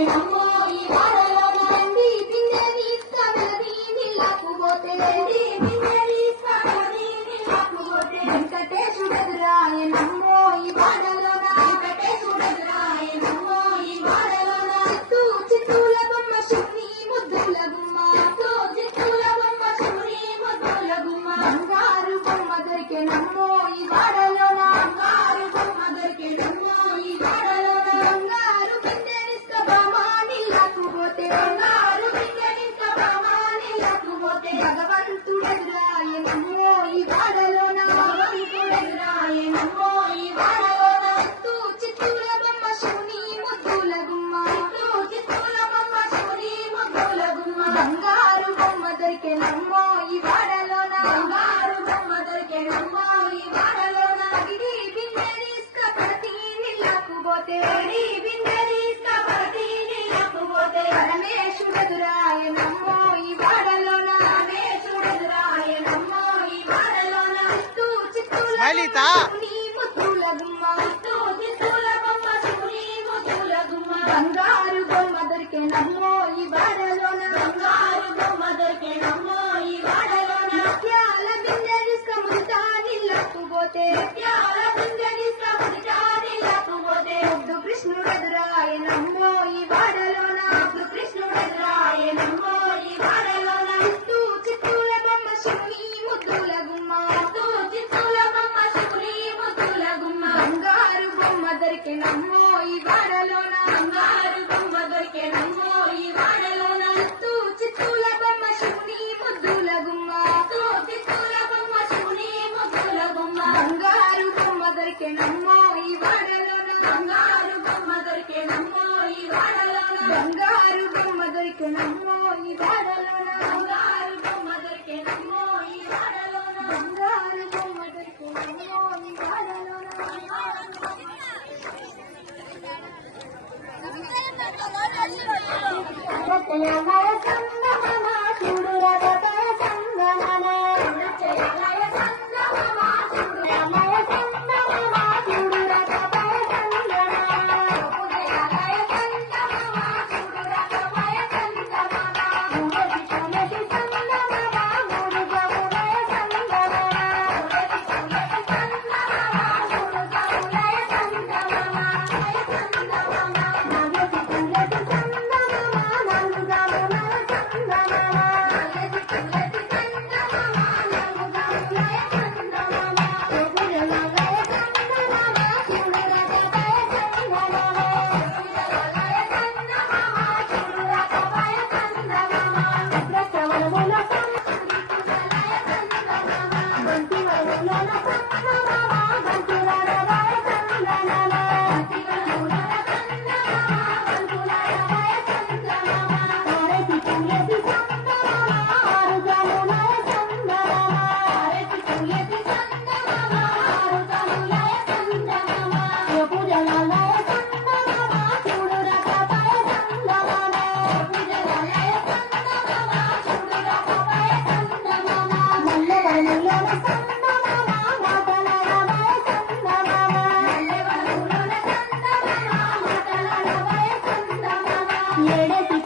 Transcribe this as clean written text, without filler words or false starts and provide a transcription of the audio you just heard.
నమ్మో ఈ వాడలోన రండి బిందెని కమలది నిల్లాకుపోతే వెంకటేశుడెదురాయ నమ్మో ఈ వాడలోన వెంకటేశుడెదురాయ నమ్మో ఈ వాడలోన చిత్తూ చిత్తూల బొమ్మ శివుని ముద్దుల గుమ్మ చిత్తూల బొమ్మ శివుని ముద్దుల గుమ్మ బంగారు బొమ్మ దొరికే నమ్మో ఈ వాడలోన బంగారు బొమ్మ దొరికే నమ్మో ఈ వాడలోన బంగారు బిందెనిస్క బామాని లాక్కుపోతే బంగారు బిందెనిస్క బామాని లాక్కుపోతే భగవంతుడెదురాయ నమ్మో ఈ వాడలోన భగవంతుడెదురాయ నమ్మో ఈ వాడలోన చిత్తూ చిత్తూల బొమ్మ శివుని ముద్దుల గుమ్మ చిత్తూల బొమ్మ శివుని ముద్దుల గుమ్మ బంగారు బొమ్మ దొరికే నమ్మో ఈ వాడలోన బంగారు బొమ్మ దొరికే నమ్మో ఈ వాడలోన గిరి బిందెనిస్క ప్రతి నిల్లాకుపోతే బిందెనిస్క ప్రతి నిల్లాకుపోతే పరమేశుడెదురాయ నమ్మో ఈ వాడలోన పరమేశుడెదురాయ నమ్మో ఈ వాడలోన చిత్తూ చిత్తూల శివుని ముద్దుల గుమ్మ చిత్తూల బొమ్మ శివుని ముద్దుల గుమ్మ బంగారు బొమ్మ దొరికే నమ్మో ఈ వాడలోన బంగారు బొమ్మ దొరికే నమ్మో ఈ వాడలోన ముత్యాల బిందెనిస్క ముదితా నిల్లాకుపోతే ముత్యాల బిందెనిస్క ముదితా నిల్లాకుపోతే ముద్దు కృష్ణుడెదురాయ నమ్మో ఈ వాడలోన ముద్దు కృష్ణుడెదురాయ నమ్మో ఈ వాడలోన చిత్తూ చిత్తూల బొమ్మ శివుని ముద్దుల గుమ్మ చిత్తూల బొమ్మ శివుని ముద్దుల గుమ్మ బంగారు బొమ్మ దొరికే నమ్మో ఈ వాడలోన బంగారు బొమ్మ దొరికే నమ్మో ఈ వాడలోన చిత్తూ చిత్తూల బొమ్మ శివుని ముద్దుల గుమ్మ చిత్తూల బొమ్మ శివుని ముద్దుల గుమ్మ బంగారు బొమ్మ దొరికే నమ్మో ఈ వాడలోన బంగారు బొమ్మ దొరికే నమ్మో ఈ వాడలోన బంగారు బొమ్మ దొరికే నమ్మో ఈ వాడలోన బంగారు బొమ్మ దొరికే నమ్మో ఈ వాడలోన బంగారు బొమ్మ దొరికే నమ్మో ఈ వాడలోన ఏడే